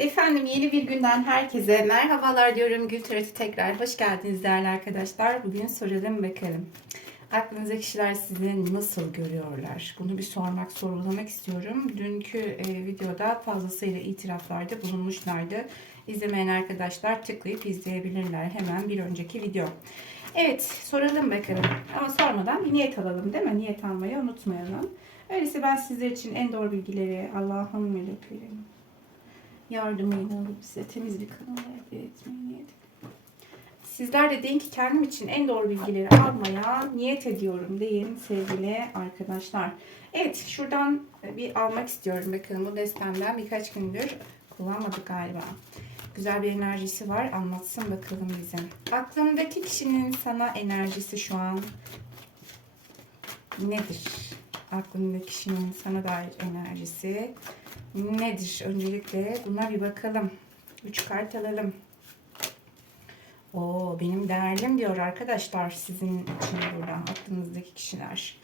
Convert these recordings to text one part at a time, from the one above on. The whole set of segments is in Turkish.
Efendim yeni bir günden herkese merhabalar diyorum. Gül Töreti tekrar hoş geldiniz değerli arkadaşlar. Bugün soralım bakalım. Aklınızdaki kişiler sizi nasıl görüyorlar? Bunu bir sormak, sorgulamak istiyorum. Dünkü e, videoda fazlasıyla itiraflarda bulunmuşlardı. İzlemeyen arkadaşlar tıklayıp izleyebilirler. Hemen bir önceki video. Evet soralım bakalım. Ama sormadan bir niyet alalım değil mi? Niyet almayı unutmayalım. Öyleyse ben sizler için en doğru bilgileri Allah'ın melekleri, yardımıyla alıp size temiz bir elde etmeyi niyet. Sizler de deyin ki kendim için en doğru bilgileri almaya niyet ediyorum deyin sevgili arkadaşlar. Evet şuradan bir almak istiyorum. Bakın bu destemden birkaç gündür kullanmadık galiba. Güzel bir enerjisi var. Anlatsın bakalım bize. Aklındaki kişinin sana enerjisi şu an nedir? Aklındaki kişinin sana dair enerjisi nedir? Öncelikle buna bir bakalım. Üç kart alalım. O benim değerlim diyor arkadaşlar sizin için burada aklınızdaki kişiler.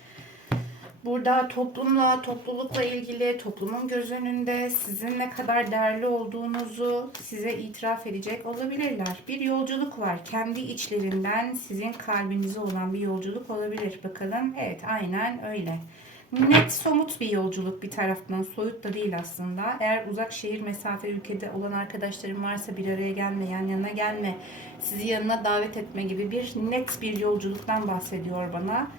Burada toplumla, toplulukla ilgili toplumun göz önünde sizin ne kadar değerli olduğunuzu size itiraf edecek olabilirler. Bir yolculuk var. Kendi içlerinden sizin kalbinize olan bir yolculuk olabilir. Bakalım. Evet aynen öyle. Net somut bir yolculuk bir taraftan soyut da değil aslında. Eğer uzak şehir mesafe ülkede olan arkadaşlarım varsa bir araya gelme, yan yana gelme, sizi yanına davet etme gibi bir net bir yolculuktan bahsediyor bana.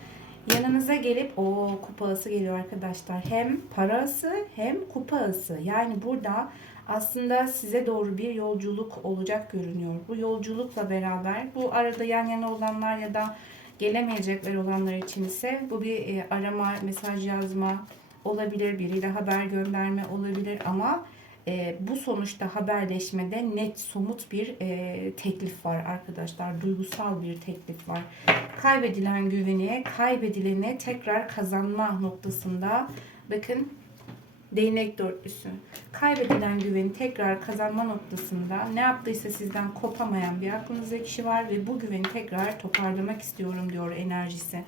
Yanınıza gelip o kupası geliyor arkadaşlar. Hem parası hem kupası. Yani burada aslında size doğru bir yolculuk olacak görünüyor. Bu yolculukla beraber bu arada yan yana olanlar ya da gelemeyecekler olanlar için ise bu bir e, arama, mesaj yazma olabilir, biriyle haber gönderme olabilir ama e, bu sonuçta haberleşmede net, somut bir e, teklif var arkadaşlar. Duygusal bir teklif var. Kaybedilen güveni, kaybedileni tekrar kazanma noktasında bakın değnek dörtlüsü. Kaybedilen güveni tekrar kazanma noktasında ne yaptıysa sizden kopamayan bir aklınızda kişi var ve bu güveni tekrar toparlamak istiyorum diyor enerjisi.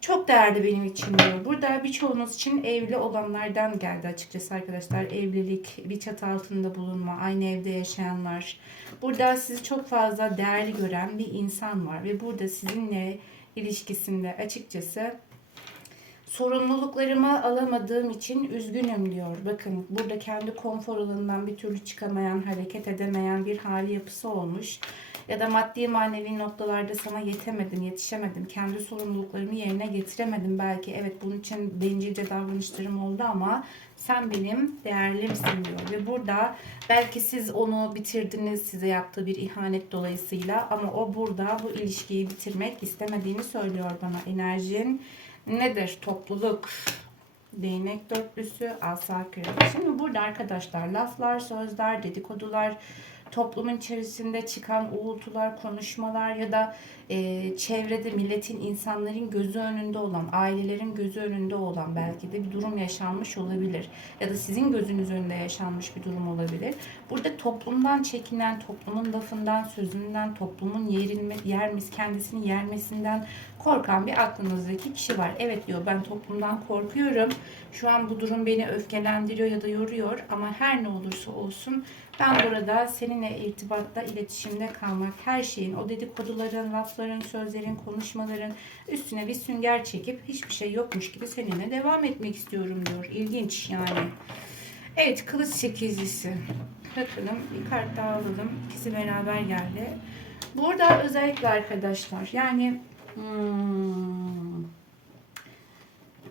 Çok değerli benim için diyor. Burada birçoğunuz için evli olanlardan geldi açıkçası arkadaşlar. Evlilik, bir çatı altında bulunma, aynı evde yaşayanlar. Burada sizi çok fazla değerli gören bir insan var ve burada sizinle ilişkisinde açıkçası sorumluluklarımı alamadığım için üzgünüm diyor. Bakın burada kendi konfor alanından bir türlü çıkamayan, hareket edemeyen bir hali yapısı olmuş. Ya da maddi manevi noktalarda sana yetemedim, yetişemedim. Kendi sorumluluklarımı yerine getiremedim belki. Evet bunun için bencilce davranışlarım oldu ama sen benim değerlimsin diyor. Ve burada belki siz onu bitirdiniz size yaptığı bir ihanet dolayısıyla ama o burada bu ilişkiyi bitirmek istemediğini söylüyor bana. Enerjin nedir? Topluluk, değnek dörtlüsü, asa küresi. Şimdi burada arkadaşlar laflar, sözler, dedikodular, toplumun içerisinde çıkan uğultular, konuşmalar ya da e, çevrede milletin, insanların gözü önünde olan, ailelerin gözü önünde olan belki de bir durum yaşanmış olabilir. Ya da sizin gözünüz önünde yaşanmış bir durum olabilir. Burada toplumdan çekinen, toplumun lafından, sözünden, toplumun yerilme, yermesi, kendisini yermesinden korkan bir aklınızdaki kişi var. Evet diyor ben toplumdan korkuyorum. Şu an bu durum beni öfkelendiriyor ya da yoruyor ama her ne olursa olsun ben burada seninle irtibatta, iletişimde kalmak, her şeyin, o dedikoduların, lafların, sözlerin, konuşmaların üstüne bir sünger çekip hiçbir şey yokmuş gibi seninle devam etmek istiyorum diyor. İlginç yani. Evet, kılıç sekizlisi. Bakalım bir kart daha alalım. İkisi beraber geldi. Burada özellikle arkadaşlar yani hmm,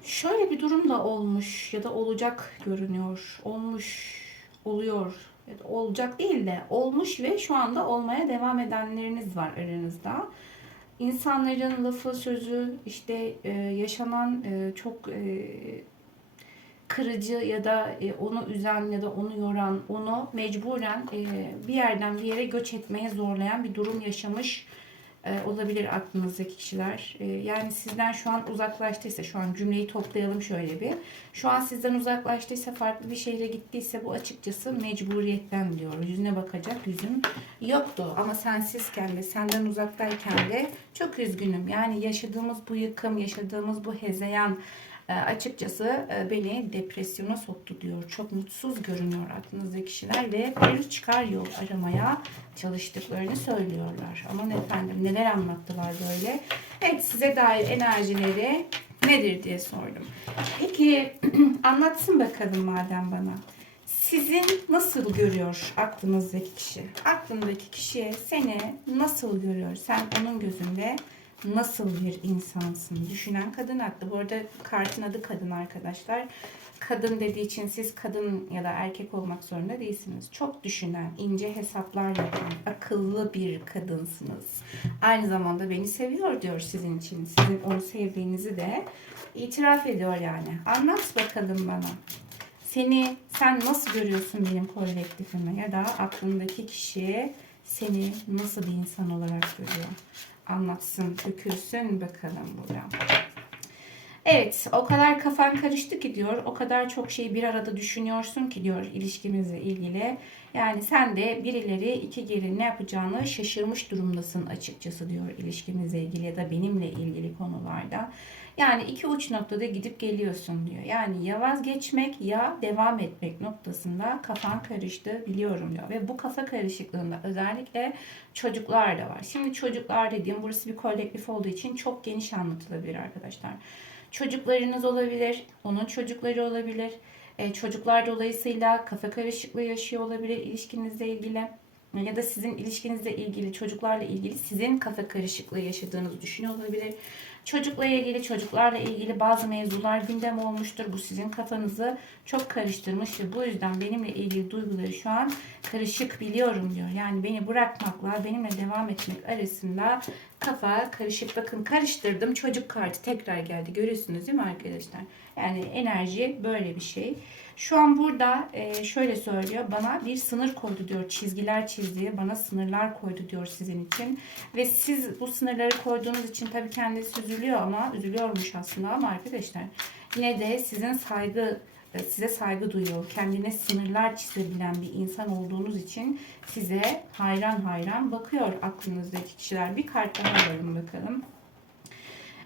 şöyle bir durum da olmuş ya da olacak görünüyor. Olmuş, oluyor da olacak değil de olmuş ve şu anda olmaya devam edenleriniz var aranızda. İnsanların lafı, sözü, işte e, yaşanan e, çok e, kırıcı ya da e, onu üzen ya da onu yoran, onu mecburen e, bir yerden bir yere göç etmeye zorlayan bir durum yaşamış olabilir aklınızdaki kişiler. E, yani sizden şu an uzaklaştıysa, şu an cümleyi toplayalım şöyle bir. Şu an sizden uzaklaştıysa, farklı bir şehre gittiyse bu açıkçası mecburiyetten diyor. Yüzüne bakacak yüzüm yoktu. Ama sensizken de, senden uzaktayken de çok üzgünüm. Yani yaşadığımız bu yıkım, yaşadığımız bu hezeyan, e, açıkçası e, beni depresyona soktu diyor. Çok mutsuz görünüyor aklınızdaki kişiler ve bir çıkar yol aramaya çalıştıklarını söylüyorlar. Aman efendim neler anlattılar böyle. Evet size dair enerjileri nedir diye sordum. Peki anlatsın bakalım madem bana. Sizin nasıl görüyor aklınızdaki kişi? Aklındaki kişi seni nasıl görüyor? Sen onun gözünde nasıl bir insansın? Düşünen kadın aklı. Bu arada kartın adı kadın arkadaşlar. Kadın dediği için siz kadın ya da erkek olmak zorunda değilsiniz. Çok düşünen, ince hesaplar yapan, akıllı bir kadınsınız. Aynı zamanda beni seviyor diyor sizin için. Sizin onu sevdiğinizi de itiraf ediyor yani. Anlat bakalım bana. Seni sen nasıl görüyorsun benim kolektifime ya da aklındaki kişi seni nasıl bir insan olarak görüyor? Anlatsın, dökülsün bakalım burada. Evet, o kadar kafan karıştı ki diyor, o kadar çok şeyi bir arada düşünüyorsun ki diyor ilişkimizle ilgili. Yani sen de birileri iki geri ne yapacağını şaşırmış durumdasın açıkçası diyor ilişkimizle ilgili ya da benimle ilgili konularda. Yani iki uç noktada gidip geliyorsun diyor. Yani ya vazgeçmek ya devam etmek noktasında kafan karıştı biliyorum diyor. Ve bu kafa karışıklığında özellikle çocuklar da var. Şimdi çocuklar dediğim burası bir kolektif olduğu için çok geniş anlatılabilir arkadaşlar. Çocuklarınız olabilir, onun çocukları olabilir. E, çocuklar dolayısıyla kafa karışıklığı yaşıyor olabilir ilişkinizle ilgili. Ya da sizin ilişkinizle ilgili, çocuklarla ilgili sizin kafa karışıklığı yaşadığınızı düşünüyor olabilir. Çocukla ilgili, çocuklarla ilgili bazı mevzular gündem olmuştur. Bu sizin kafanızı çok karıştırmış ve bu yüzden benimle ilgili duyguları şu an karışık biliyorum diyor. Yani beni bırakmakla benimle devam etmek arasında kafa karışık. Bakın karıştırdım. Çocuk kartı tekrar geldi. Görüyorsunuz değil mi arkadaşlar? Yani enerji böyle bir şey. Şu an burada e, şöyle söylüyor. Bana bir sınır koydu diyor. Çizgiler çizdi. Bana sınırlar koydu diyor sizin için. Ve siz bu sınırları koyduğunuz için tabii kendisi üzülüyor ama üzülüyormuş aslında ama arkadaşlar yine de sizin saygı e, size saygı duyuyor. Kendine sınırlar çizebilen bir insan olduğunuz için size hayran hayran bakıyor aklınızdaki kişiler. Bir kart daha alalım bakalım.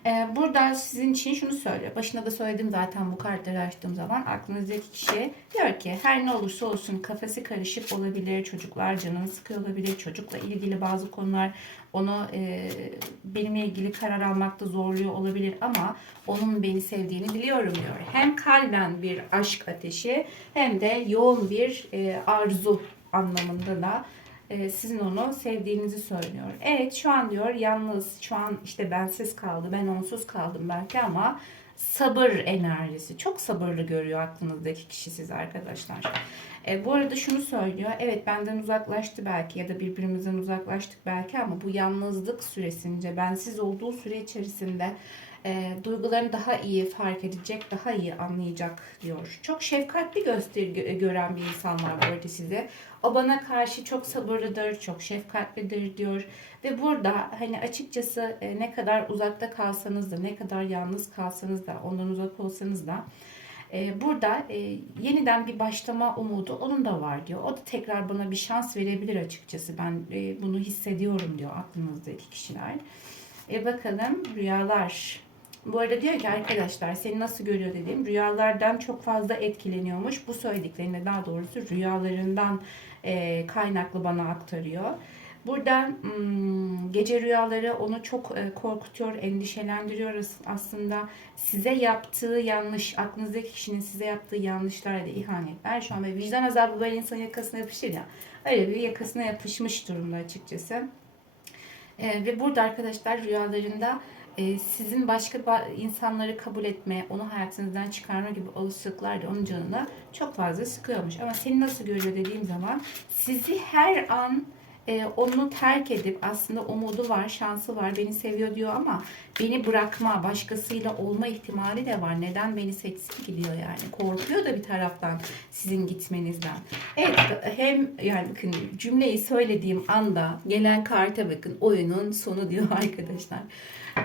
Ee, burada sizin için şunu söylüyor. Başında da söyledim zaten bu kartları açtığım zaman aklınızdaki kişi diyor ki her ne olursa olsun kafası karışık olabilir. Çocuklar canını sıkıyor olabilir. Çocukla ilgili bazı konular onu e, benimle ilgili karar almakta zorluyor olabilir ama onun beni sevdiğini biliyorum diyor. Hem kalben bir aşk ateşi hem de yoğun bir e, arzu anlamında da e, sizin onu sevdiğinizi söylüyor. Evet şu an diyor yalnız şu an işte bensiz kaldı ben onsuz kaldım belki ama sabır enerjisi çok sabırlı görüyor aklınızdaki kişi siz arkadaşlar. E, bu arada şunu söylüyor evet benden uzaklaştı belki ya da birbirimizden uzaklaştık belki ama bu yalnızlık süresince bensiz olduğu süre içerisinde e, duygularını daha iyi fark edecek, daha iyi anlayacak diyor. Çok şefkatli göster gören bir insan var burada size. O bana karşı çok sabırlıdır, çok şefkatlidir diyor. Ve burada hani açıkçası e, ne kadar uzakta kalsanız da, ne kadar yalnız kalsanız da, ondan uzak olsanız da e, burada e, yeniden bir başlama umudu onun da var diyor. O da tekrar bana bir şans verebilir açıkçası. Ben e, bunu hissediyorum diyor aklınızdaki kişiler. E bakalım rüyalar. Bu arada diyor ki arkadaşlar seni nasıl görüyor dediğim rüyalardan çok fazla etkileniyormuş. Bu söylediklerini daha doğrusu rüyalarından e, kaynaklı bana aktarıyor. Burada hmm, gece rüyaları onu çok e, korkutuyor, endişelendiriyor as- aslında. Size yaptığı yanlış, aklınızdaki kişinin size yaptığı yanlışlar ya da ihanetler şu an böyle vicdan azabı böyle insanın yakasına yapışır ya. Öyle bir yakasına yapışmış durumda açıkçası. E, ve burada arkadaşlar rüyalarında sizin başka ba- insanları kabul etme, onu hayatınızdan çıkarma gibi olasılıklar da onun canına çok fazla sıkıyormuş. Ama seni nasıl görüyor dediğim zaman sizi her an e, onu terk edip aslında umudu var, şansı var, beni seviyor diyor ama beni bırakma, başkasıyla olma ihtimali de var. Neden beni seçsin ki diyor yani. Korkuyor da bir taraftan sizin gitmenizden. Evet hem yani bakın cümleyi söylediğim anda gelen karta bakın oyunun sonu diyor arkadaşlar.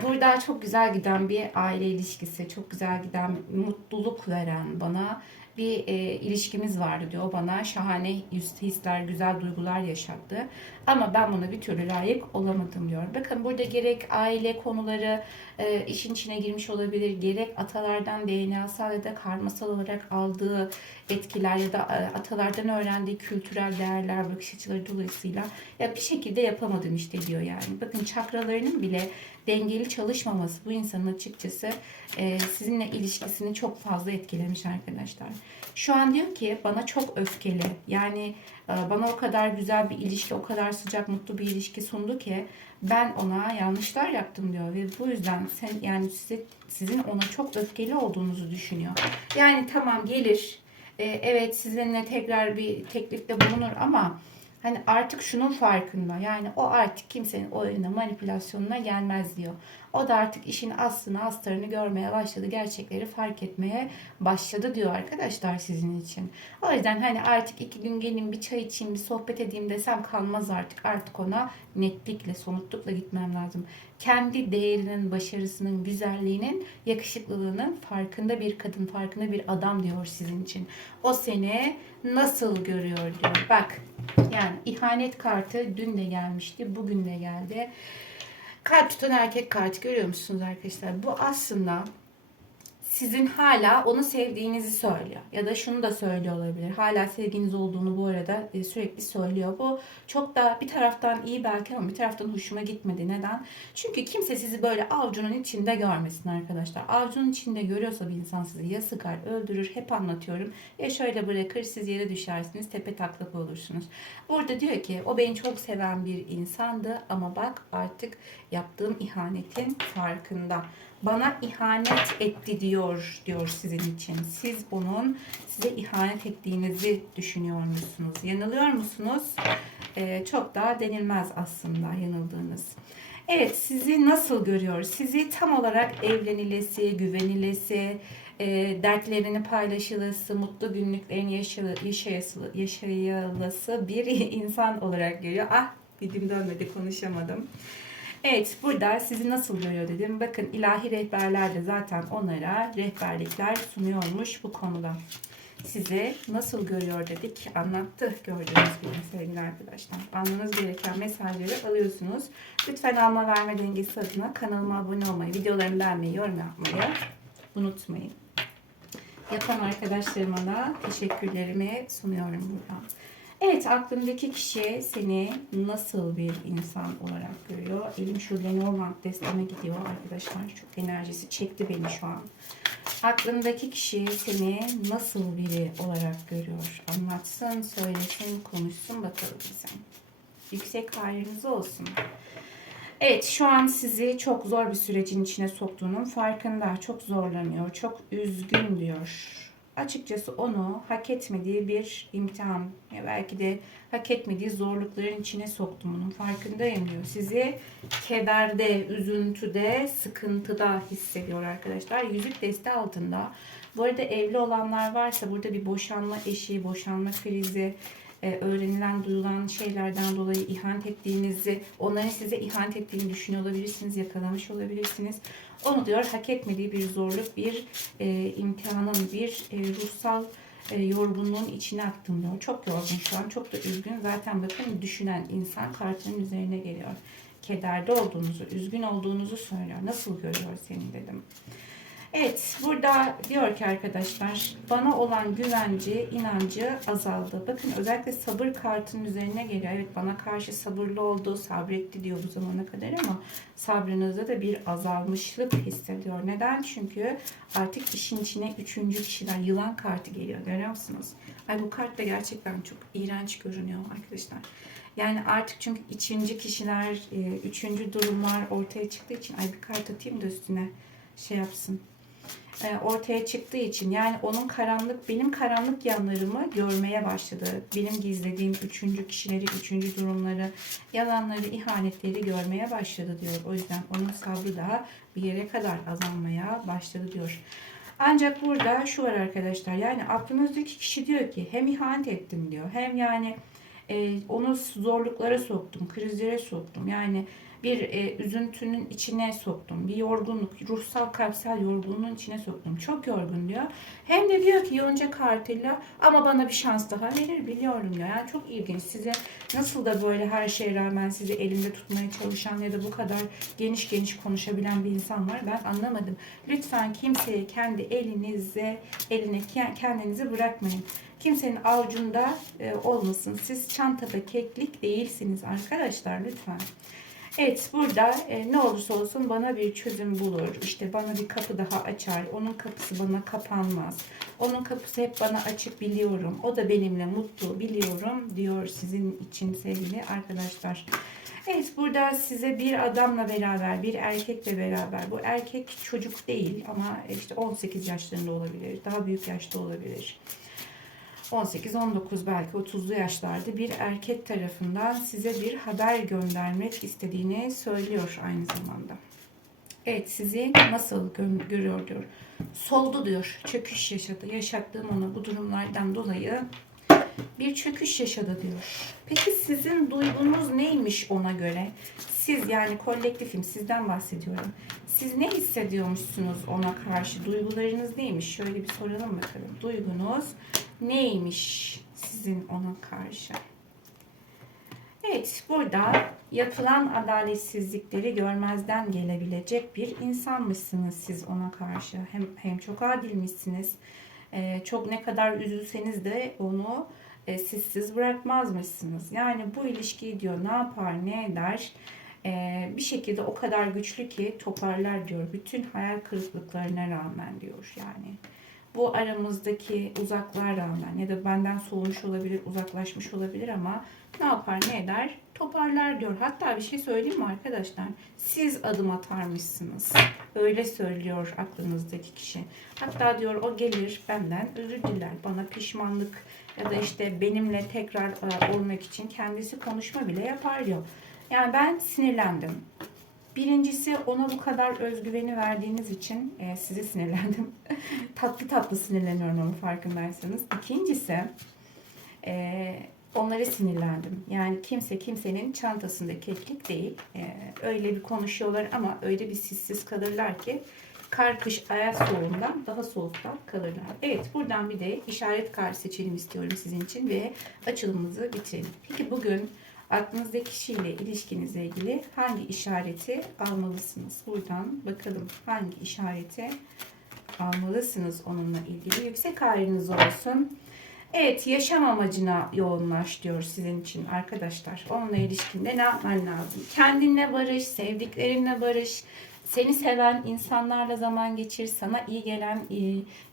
Burada çok güzel giden bir aile ilişkisi, çok güzel giden mutluluk veren bana bir e, ilişkimiz vardı diyor. Bana şahane hisler, güzel duygular yaşattı. Ama ben buna bir türlü layık olamadım diyor. Bakın burada gerek aile konuları e, işin içine girmiş olabilir. Gerek atalardan DNA'sal ya da karmasal olarak aldığı etkiler ya da e, atalardan öğrendiği kültürel değerler, bakış açıları dolayısıyla ya bir şekilde yapamadım işte diyor yani. Bakın çakralarının bile dengeli çalışmaması bu insanın açıkçası e, sizinle ilişkisini çok fazla etkilemiş arkadaşlar. Şu an diyor ki bana çok öfkeli. Yani e, bana o kadar güzel bir ilişki, o kadar sıcak, mutlu bir ilişki sundu ki ben ona yanlışlar yaptım diyor ve bu yüzden sen yani size, sizin ona çok öfkeli olduğunuzu düşünüyor. Yani tamam gelir. e, evet sizinle tekrar bir teklifte bulunur ama Hani artık şunun farkında. Yani o artık kimsenin oyununa, manipülasyonuna gelmez diyor. O da artık işin aslını, astarını görmeye başladı. Gerçekleri fark etmeye başladı diyor arkadaşlar sizin için. O yüzden hani artık iki gün gelin bir çay içeyim, bir sohbet edeyim desem kalmaz artık. Artık ona netlikle, somutlukla gitmem lazım. Kendi değerinin, başarısının, güzelliğinin, yakışıklılığının farkında bir kadın, farkında bir adam diyor sizin için. O seni nasıl görüyor diyor. Bak yani ihanet kartı dün de gelmişti, bugün de geldi. Kalp tutan erkek kartı görüyor musunuz arkadaşlar? Bu aslında sizin hala onu sevdiğinizi söylüyor. Ya da şunu da söylüyor olabilir. Hala sevginiz olduğunu bu arada e, sürekli söylüyor. Bu çok da bir taraftan iyi belki ama bir taraftan hoşuma gitmedi. Neden? Çünkü kimse sizi böyle avcunun içinde görmesin arkadaşlar. Avcunun içinde görüyorsa bir insan sizi ya sıkar, öldürür. Hep anlatıyorum. Ya şöyle bırakır, siz yere düşersiniz, tepe taklak olursunuz. Burada diyor ki o beni çok seven bir insandı ama bak artık yaptığım ihanetin farkında bana ihanet etti diyor diyor sizin için. Siz onun size ihanet ettiğinizi düşünüyor musunuz? Yanılıyor musunuz? Ee, çok da denilmez aslında yanıldığınız. Evet sizi nasıl görüyor? Sizi tam olarak evlenilesi, güvenilesi, e, dertlerini paylaşılası, mutlu günlüklerini yaşalı, yaşayası, yaşayılası bir insan olarak görüyor. Ah dilim dönmedi konuşamadım. Evet burada sizi nasıl görüyor dedim. Bakın ilahi rehberler de zaten onlara rehberlikler sunuyormuş bu konuda. Sizi nasıl görüyor dedik anlattı gördüğünüz gibi sevgili arkadaşlar. Almanız gereken mesajları alıyorsunuz. Lütfen alma verme dengesi adına kanalıma abone olmayı, videolarımı beğenmeyi, yorum yapmayı unutmayın. Yapan arkadaşlarıma da teşekkürlerimi sunuyorum buradan. Evet aklımdaki kişi seni nasıl bir insan olarak görüyor? Elim şu Lenormand desteme gidiyor arkadaşlar. Çok enerjisi çekti beni şu an. Aklımdaki kişi seni nasıl biri olarak görüyor? Anlatsın, söylesin, konuşsun bakalım bize. Yüksek hayrınız olsun. Evet şu an sizi çok zor bir sürecin içine soktuğunun farkında. Çok zorlanıyor, çok üzgün diyor açıkçası onu hak etmediği bir imtihan ya belki de hak etmediği zorlukların içine soktum bunun farkındayım diyor. Sizi kederde, üzüntüde, sıkıntıda hissediyor arkadaşlar. Yüzük deste altında. Bu arada evli olanlar varsa burada bir boşanma eşiği, boşanma krizi, e, öğrenilen, duyulan şeylerden dolayı ihanet ettiğinizi, onların size ihanet ettiğini düşünüyor olabilirsiniz, yakalamış olabilirsiniz. Onu diyor hak etmediği bir zorluk, bir e, imtihanın, bir e, ruhsal e, yorgunluğun içine attım diyor. Çok yorgun şu an, çok da üzgün. Zaten bakın düşünen insan kartının üzerine geliyor. Kederde olduğunuzu, üzgün olduğunuzu söylüyor. Nasıl görüyor seni dedim. Evet, burada diyor ki arkadaşlar, bana olan güvenci, inancı azaldı. Bakın özellikle sabır kartının üzerine geliyor. Evet bana karşı sabırlı oldu, sabretti diyor bu zamana kadar ama sabrınızda da bir azalmışlık hissediyor. Neden? Çünkü artık işin içine üçüncü kişiler, yılan kartı geliyor. Görüyor musunuz? Ay bu kart da gerçekten çok iğrenç görünüyor arkadaşlar. Yani artık çünkü üçüncü kişiler, e, üçüncü durumlar ortaya çıktığı için ay bir kart atayım da üstüne şey yapsın ortaya çıktığı için yani onun karanlık benim karanlık yanlarımı görmeye başladı. Benim gizlediğim üçüncü kişileri, üçüncü durumları, yalanları, ihanetleri görmeye başladı diyor. O yüzden onun sabrı da bir yere kadar azalmaya başladı diyor. Ancak burada şu var arkadaşlar yani aklınızdaki kişi diyor ki hem ihanet ettim diyor hem yani e, onu zorluklara soktum, krizlere soktum. Yani bir e, üzüntünün içine soktum. Bir yorgunluk, ruhsal kalpsel yorgunluğun içine soktum. Çok yorgun diyor. Hem de diyor ki Yonca kartıyla ama bana bir şans daha verir biliyorum diyor. Yani çok ilginç. Size nasıl da böyle her şeye rağmen sizi elinde tutmaya çalışan ya da bu kadar geniş geniş konuşabilen bir insan var. Ben anlamadım. Lütfen kimseye kendi elinize, eline kendinizi bırakmayın. Kimsenin avucunda e, olmasın. Siz çantada keklik değilsiniz arkadaşlar lütfen. Evet burada e, ne olursa olsun bana bir çözüm bulur. İşte bana bir kapı daha açar. Onun kapısı bana kapanmaz. Onun kapısı hep bana açık biliyorum. O da benimle mutlu biliyorum diyor sizin için sevgili arkadaşlar. Evet burada size bir adamla beraber, bir erkekle beraber. Bu erkek çocuk değil ama işte 18 yaşlarında olabilir. Daha büyük yaşta olabilir. 18-19 belki 30'lu yaşlarda bir erkek tarafından size bir haber göndermek istediğini söylüyor aynı zamanda. Evet sizi nasıl gö- görüyor diyor. Soldu diyor. Çöküş yaşadı. Yaşattığım ona bu durumlardan dolayı bir çöküş yaşadı diyor. Peki sizin duygunuz neymiş ona göre? Siz yani kolektifim sizden bahsediyorum. Siz ne hissediyormuşsunuz ona karşı? Duygularınız neymiş? Şöyle bir soralım bakalım. Duygunuz neymiş sizin ona karşı? Evet, burada yapılan adaletsizlikleri görmezden gelebilecek bir insanmışsınız siz ona karşı. Hem, hem çok adilmişsiniz, ee, çok ne kadar üzülseniz de onu e, sizsiz bırakmazmışsınız. Yani bu ilişkiyi diyor ne yapar, ne eder, ee, bir şekilde o kadar güçlü ki toparlar diyor. Bütün hayal kırıklıklarına rağmen diyor yani bu aramızdaki uzaklığa rağmen ya da benden soğumuş olabilir, uzaklaşmış olabilir ama ne yapar ne eder? Toparlar diyor. Hatta bir şey söyleyeyim mi arkadaşlar? Siz adım atarmışsınız. Öyle söylüyor aklınızdaki kişi. Hatta diyor o gelir benden özür diler. Bana pişmanlık ya da işte benimle tekrar e, olmak için kendisi konuşma bile yapar diyor. Yani ben sinirlendim. Birincisi ona bu kadar özgüveni verdiğiniz için e, size sinirlendim. tatlı tatlı sinirleniyorum ama farkındaysanız. İkincisi e, onlara sinirlendim. Yani kimse kimsenin çantasında keklik değil. E, öyle bir konuşuyorlar ama öyle bir sessiz kalırlar ki kar kış ayaz soğuğundan daha soğukta kalırlar. Evet buradan bir de işaret kartı seçelim istiyorum sizin için ve açılımımızı bitirelim. Peki bugün aklınızdaki kişiyle ilişkinizle ilgili hangi işareti almalısınız? Buradan bakalım hangi işareti almalısınız onunla ilgili. Yüksek ayrınız olsun. Evet yaşam amacına yoğunlaş diyor sizin için arkadaşlar. Onunla ilişkinde ne yapman lazım? Kendinle barış, sevdiklerinle barış, seni seven insanlarla zaman geçir, sana iyi gelen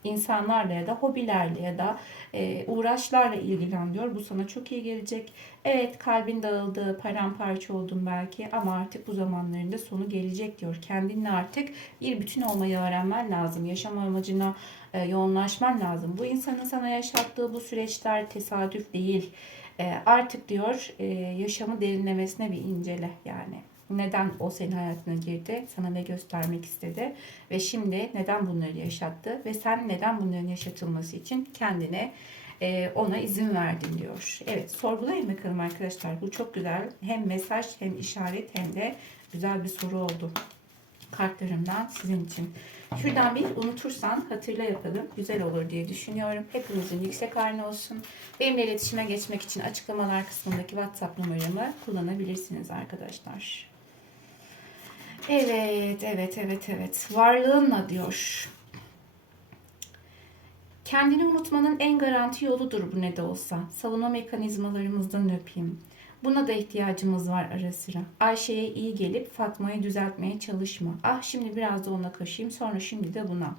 insanlarla ya da hobilerle ya da e, uğraşlarla ilgilen diyor. Bu sana çok iyi gelecek. Evet kalbin dağıldı, paramparça oldun belki ama artık bu zamanlarında sonu gelecek diyor. Kendinle artık bir bütün olmayı öğrenmen lazım. Yaşam amacına e, yoğunlaşman lazım. Bu insanın sana yaşattığı bu süreçler tesadüf değil. E, artık diyor e, yaşamı derinlemesine bir incele yani neden o senin hayatına girdi, sana ne göstermek istedi ve şimdi neden bunları yaşattı ve sen neden bunların yaşatılması için kendine e, ona izin verdin diyor. Evet sorgulayın bakalım arkadaşlar. Bu çok güzel. Hem mesaj hem işaret hem de güzel bir soru oldu. Kartlarımdan sizin için. Şuradan bir unutursan hatırla yapalım. Güzel olur diye düşünüyorum. Hepinizin yüksek halini olsun. Benimle iletişime geçmek için açıklamalar kısmındaki WhatsApp numaramı kullanabilirsiniz arkadaşlar. Evet, evet, evet, evet. Varlığınla diyor. Kendini unutmanın en garanti yoludur bu ne de olsa. Savunma mekanizmalarımızdan öpeyim. Buna da ihtiyacımız var ara sıra. Ayşe'ye iyi gelip Fatma'yı düzeltmeye çalışma. Ah şimdi biraz da ona kaşıyım sonra şimdi de buna.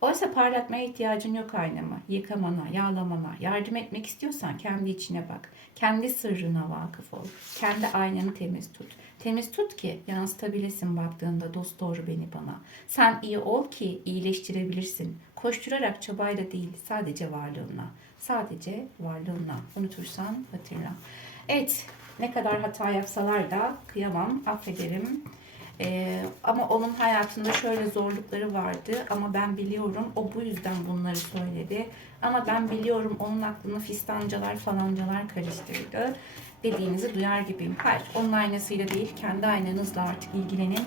Oysa parlatmaya ihtiyacın yok aynama, yıkamana, yağlamana, yardım etmek istiyorsan kendi içine bak. Kendi sırrına vakıf ol. Kendi aynanı temiz tut. Temiz tut ki yansıtabilesin baktığında dost doğru beni bana. Sen iyi ol ki iyileştirebilirsin. Koşturarak çabayla değil sadece varlığınla. Sadece varlığınla. Unutursan hatırla. Evet ne kadar hata yapsalar da kıyamam, affederim. Ee, ama onun hayatında şöyle zorlukları vardı ama ben biliyorum o bu yüzden bunları söyledi. Ama ben biliyorum onun aklını fistancalar falancalar karıştırdı dediğinizi duyar gibiyim. Hayır, onun aynasıyla değil, kendi aynanızla artık ilgilenin.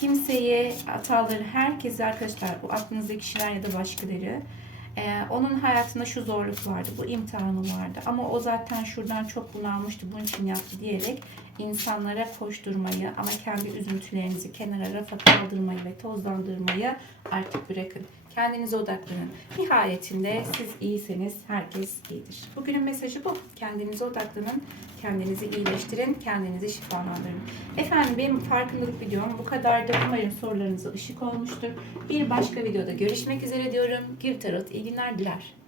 Kimseyi, hataları, herkesi arkadaşlar, bu aklınızdaki kişiler ya da başkaları, ee, onun hayatında şu zorluk vardı, bu imtihanı vardı. Ama o zaten şuradan çok bunalmıştı, bunun için yaptı diyerek insanlara koşturmayı ama kendi üzüntülerinizi kenara rafa kaldırmayı ve tozlandırmayı artık bırakın. Kendinize odaklanın. Nihayetinde siz iyiseniz herkes iyidir. Bugünün mesajı bu. Kendinize odaklanın. Kendinizi iyileştirin. Kendinizi şifalandırın. Efendim benim farkındalık videom bu kadar da umarım sorularınıza ışık olmuştur. Bir başka videoda görüşmek üzere diyorum. Gül Tarot iyi günler diler.